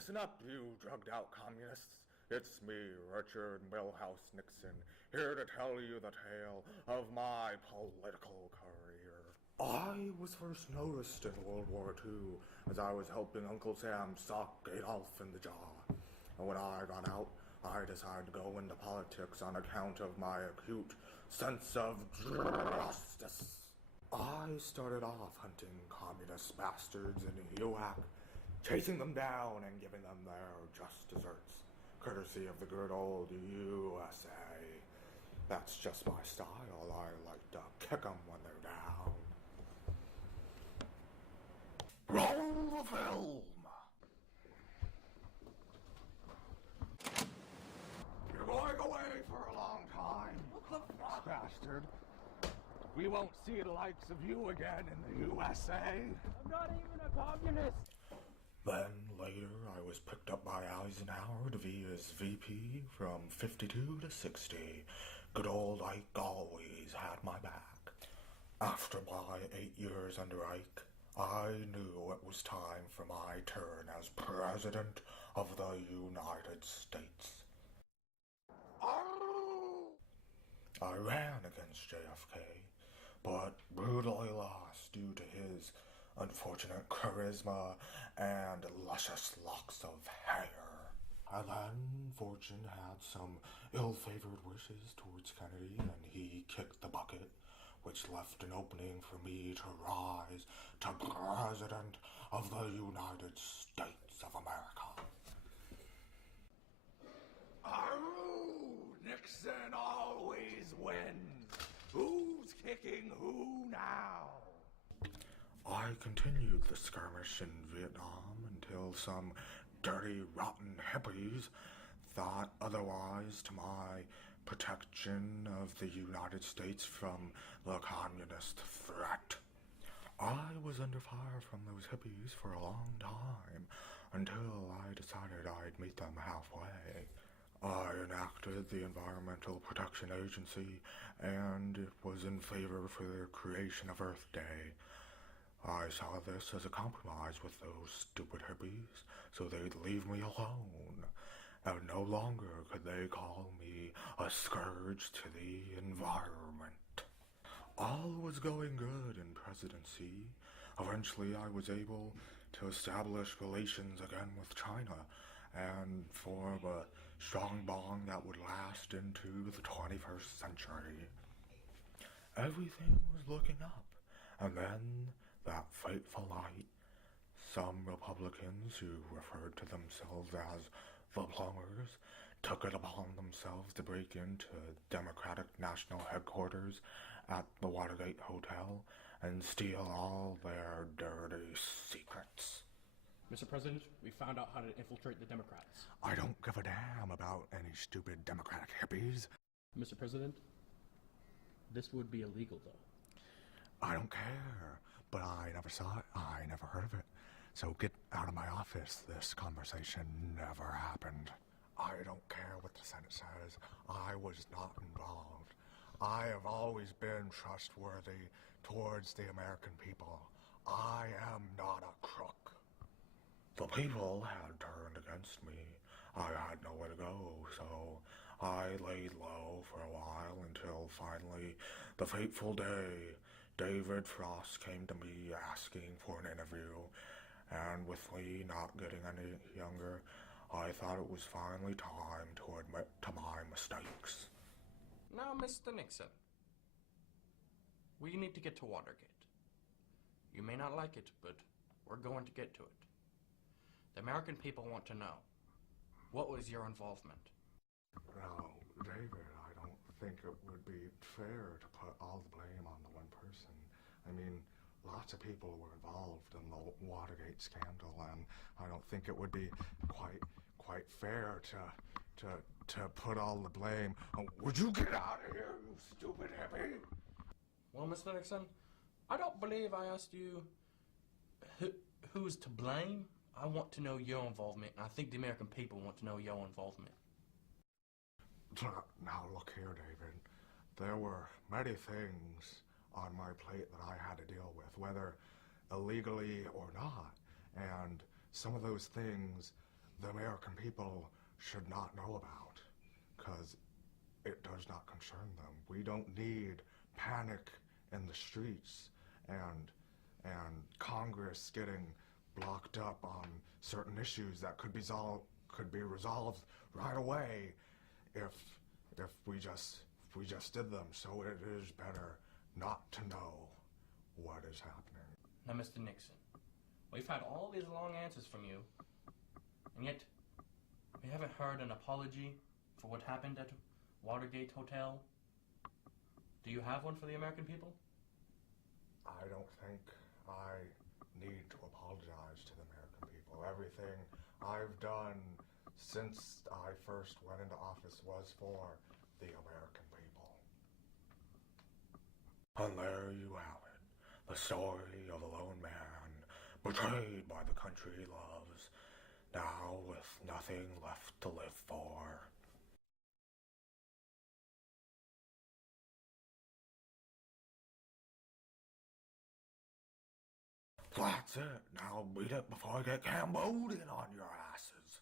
Listen up, you drugged-out communists. It's me, Richard Milhouse Nixon, here to tell you the tale of my political career. I was first noticed in World War II as I was helping Uncle Sam sock Adolf in the jaw. And when I got out, I decided to go into politics on account of my acute sense of justice. I started off hunting communist bastards in UAC, chasing them down and giving them their just desserts, courtesy of the good old USA. That's just my style. I like to kick them when they're down. Roll the film! You're going away for a long time. What the fuck? Bastard. We won't see the likes of you again in the USA. I'm not even a communist. Then later I was picked up by Eisenhower to be his VP from 52 to 60. Good old Ike always had my back. After my 8 years under Ike, I knew it was time for my turn as President of the United States. I ran against JFK, but brutally lost due to his unfortunate charisma and luscious locks of hair. And then fortune had some ill-favored wishes towards Kennedy, and he kicked the bucket, which left an opening for me to rise to President of the United States of America. Nixon always wins. Who's kicking who now? I continued the skirmish in Vietnam until some dirty, rotten hippies thought otherwise to my protection of the United States from the communist threat. I was under fire from those hippies for a long time until I decided I'd meet them halfway. I enacted the Environmental Protection Agency and was in favor for the creation of Earth Day. I saw this as a compromise with those stupid hippies, so they'd leave me alone, and no longer could they call me a scourge to the environment. All was going good in presidency. Eventually I was able to establish relations again with China and form a strong bond that would last into the 21st century. Everything was looking up, and then that fateful night, some Republicans who referred to themselves as the Plumbers took it upon themselves to break into Democratic National Headquarters at the Watergate Hotel and steal all their dirty secrets. Mr. President, we found out how to infiltrate the Democrats. I don't give a damn about any stupid Democratic hippies. Mr. President, this would be illegal, though. I don't care, but I never saw it. I never heard of it. So get out of my office. This conversation never happened. I don't care what the Senate says. I was not involved. I have always been trustworthy towards the American people. I am not a crook. The people had turned against me. I had nowhere to go, so I laid low for a while until finally, the fateful day, David Frost came to me asking for an interview, and with me not getting any younger, I thought it was finally time to admit to my mistakes. Now, Mr. Nixon, we need to get to Watergate. You may not like it, but we're going to get to it. The American people want to know, what was your involvement? Now, David, I don't think it would be fair to put all the blame on the one person. I mean, lots of people were involved in the Watergate scandal, and I don't think it would be quite fair to put all the blame. Would you get out of here, you stupid hippie? Well, Mr. Nixon, I don't believe I asked you who's to blame. I want to know your involvement, and I think the American people want to know your involvement. Now look here, David. There were many things on my plate that I had to deal with, whether illegally or not. And some of those things the American people should not know about, because it does not concern them. We don't need panic in the streets and Congress getting blocked up on certain issues that could be resolved right away if we just did them. So it is better not to know what is happening. Now, Mr. Nixon, we've had all these long answers from you, and yet we haven't heard an apology for what happened at Watergate Hotel. Do you have one for the American people? I don't think I need to apologize to the American people. Everything I've done since I first went into office was for the American people. And there you have it, the story of a lone man betrayed by the country he loves, now with nothing left to live for. That's it. Now beat it before I get Cambodian on your asses.